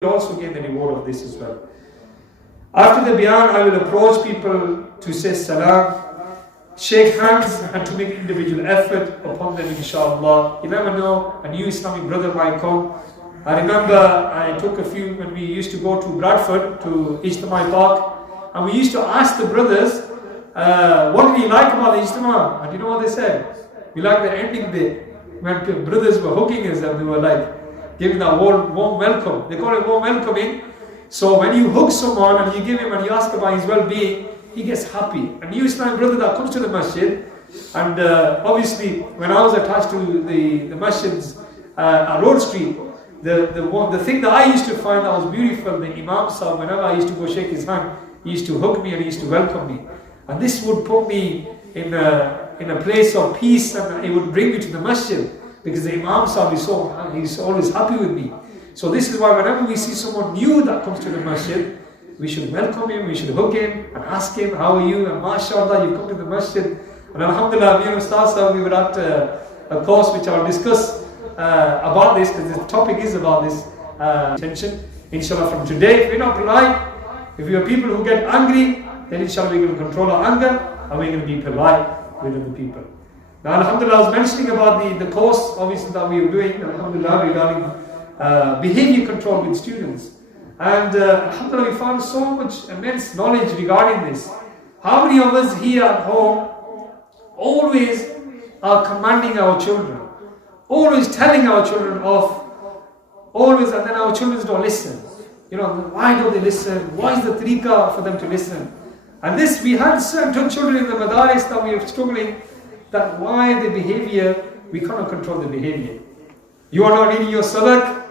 will also gain the reward of this as well. After the bayan, I will approach people to say salam, shake hands, and to make individual effort upon them, inshallah. You never know, a new Islamic brother might come. I remember I took a few when we used to go to Bradford, to Ijtimai Park, and we used to ask the brothers, what did you like about the Ijtimai? And you know what they said? We like the ending bit, when the brothers were hugging us and they were like giving that warm welcome. They call it warm welcoming. So when you hug someone and you give him and you ask about his well-being, he gets happy. A new Islamic brother that comes to the masjid, and obviously when I was attached to the masjids at Road Street, the thing that I used to find that was beautiful, the Imam Sahib, whenever I used to go shake his hand, he used to hug me and he used to welcome me. And this would put me in a place of peace, and it would bring me to the masjid, because the Imam Sahib he's always happy with me. So this is why whenever we see someone new that comes to the masjid, we should welcome him, we should hug him and ask him, how are you? And mashallah, you've come to the masjid. And alhamdulillah, me and Ustaz Sahib, we were at a course which I'll discuss about this, because the topic is about this tension. Inshallah, from today, if we're not polite, if we are people who get angry, then inshallah we're going to control our anger and we're going to be polite with other people. Now alhamdulillah, I was mentioning about the course obviously that we are doing, alhamdulillah, regarding behavior control with students. And alhamdulillah, we found so much immense knowledge regarding this. How many of us here at home always are commanding our children, always telling our children off, always, and then our children don't listen? You know, why don't they listen? Why is the tariqah for them to listen? And this, we had certain children in the madaris that we are struggling, that why the behavior, we cannot control the behavior. You are not reading your sabak,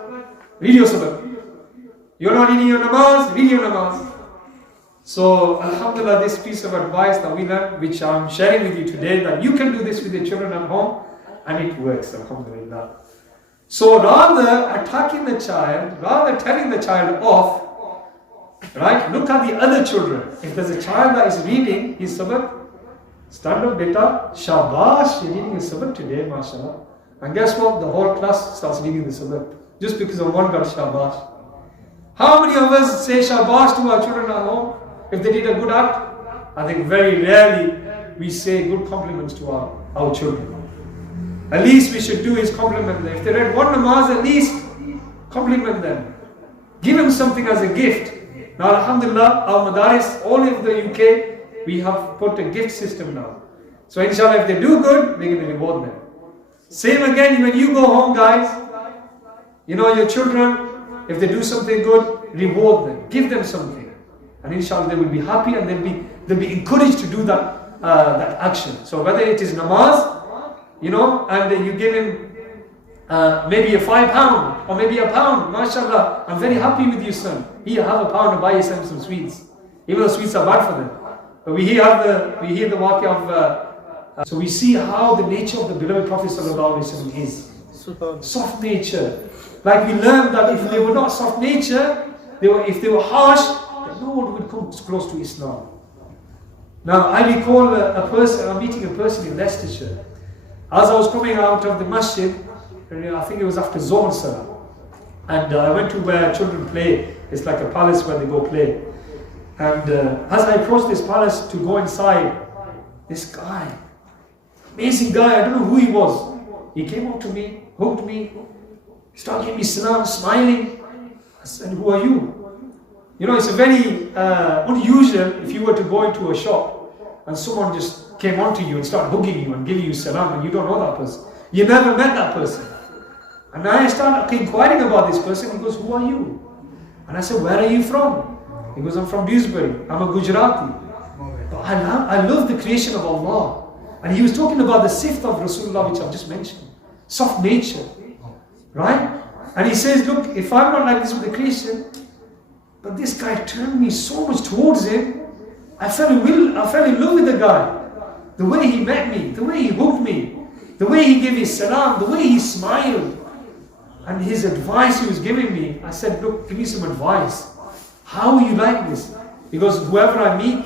read your sabak. You are not reading your namaz, read your namaz. So alhamdulillah, this piece of advice that we learned, which I'm sharing with you today, that you can do this with your children at home, and it works, alhamdulillah. So rather attacking the child, rather telling the child off, right? Look at the other children. If there's a child that is reading his sabak, stand up, beta, shabash, you're reading his sabak today, mashallah. And guess what? The whole class starts reading the sabak, just because of one got shabash. How many of us say shabash to our children at home if they did a good act? I think very rarely we say good compliments to our children. At least we should do is compliment them. If they read one namaz, at least compliment them. Give them something as a gift. Now alhamdulillah, our madaris, all over the UK, we have put a gift system now. So inshallah, if they do good, we're going to reward them. Same again, when you go home, guys, you know, your children, if they do something good, reward them, give them something. And inshallah, they will be happy and they'll be encouraged to do that action. So whether it is namaz, you know, and you give him maybe a £5 or maybe a £1, mashallah, I'm very happy with you, son. Here, have a pound and buy yourself some sweets. Even though sweets are bad for them. But we hear the waqi of, so we see how the nature of the beloved Prophet ﷺ is. Soft nature. Like we learned that if they were not soft nature, if they were harsh, then no one would come close to Islam. Now I recall I'm meeting a person in Leicestershire. As I was coming out of the masjid, I think it was after Zohar Salah, and I went to where children play. It's like a palace where they go play. And as I approached this palace to go inside, this guy, amazing guy, I don't know who he was. He came up to me, hugged me, started giving me salam, smiling. I said, who are you? You know, it's a very unusual if you were to go into a shop and someone just came onto you and started hugging you and giving you salam and you don't know that person. You never met that person. And I started inquiring about this person. He goes, who are you? And I said, where are you from? He goes, I'm from Dewsbury. I'm a Gujarati. But I love the creation of Allah. And he was talking about the sift of Rasulullah, which I've just mentioned. Soft nature. Right? And he says, look, if I'm not like this with the creation, but this guy turned me so much towards him, I fell in love with the guy. The way he met me, the way he hugged me, the way he gave his salam, the way he smiled, and his advice he was giving me. I said, look, give me some advice. How are you like this? Because whoever I meet,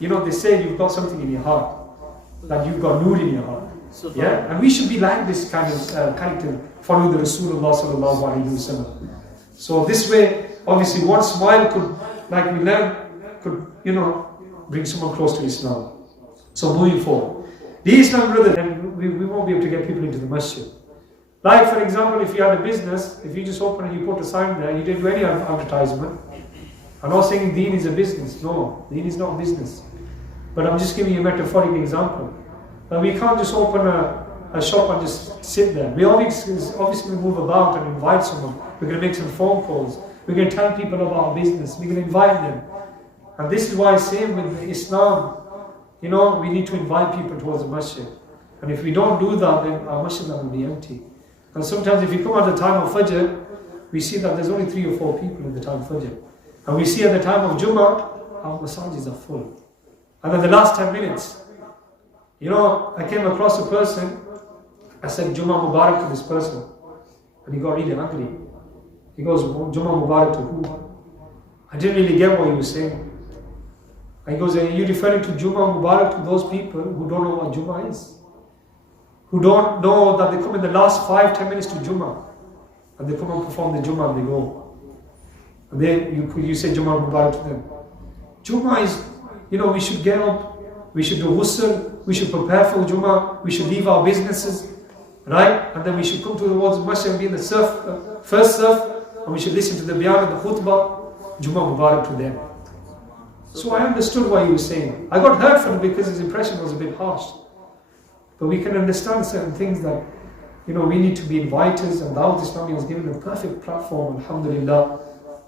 you know, they say you've got something in your heart, that you've got nur in your heart. Yeah, and we should be like this kind of character, following the Rasulullah sallallahu alaihi wasallam. So this way, obviously one smile could, like we learned, could, bring someone close to Islam. So moving forward, the Islam brother, and we won't be able to get people into the masjid. Like for example, if you had a business, if you just open and you put a sign there, you didn't do any advertisement. I'm not saying deen is a business. No, deen is not a business. But I'm just giving you a metaphoric example. Now we can't just open a shop and just sit there. We obviously move about and invite someone. We're going to make some phone calls. We're going to tell people about our business. We're going to invite them. And this is why I say with Islam, we need to invite people towards the masjid. And if we don't do that, then our masjid will be empty. And sometimes if you come at the time of Fajr, we see that there's only 3 or 4 people at the time of Fajr. And we see at the time of Jummah, our masajids are full. And in the last 10 minutes, I came across a person, I said Jummah Mubarak to this person. And he got really angry. He goes, Jummah Mubarak to who? I didn't really get what he was saying. And he goes, are you referring to Jummah Mubarak to those people who don't know what Jummah is? Who don't know that they come in the last 5-10 minutes to Jummah. And they come and perform the Jummah and they go. And then you say Jummah Mubarak to them. Jummah is, we should get up, we should do ghusl, we should prepare for Jummah, we should leave our businesses, right? And then we should come towards the masjid and be in the first surf, and we should listen to the bayan and the khutbah, Jummah Mubarak to them. So I understood what he was saying. I got hurt from it because his impression was a bit harsh. But we can understand certain things that, we need to be inviters, and Dawat Islami was given a perfect platform, alhamdulillah.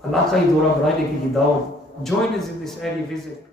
Allah ka hi dora baraine ki dawat. Join us in this early visit.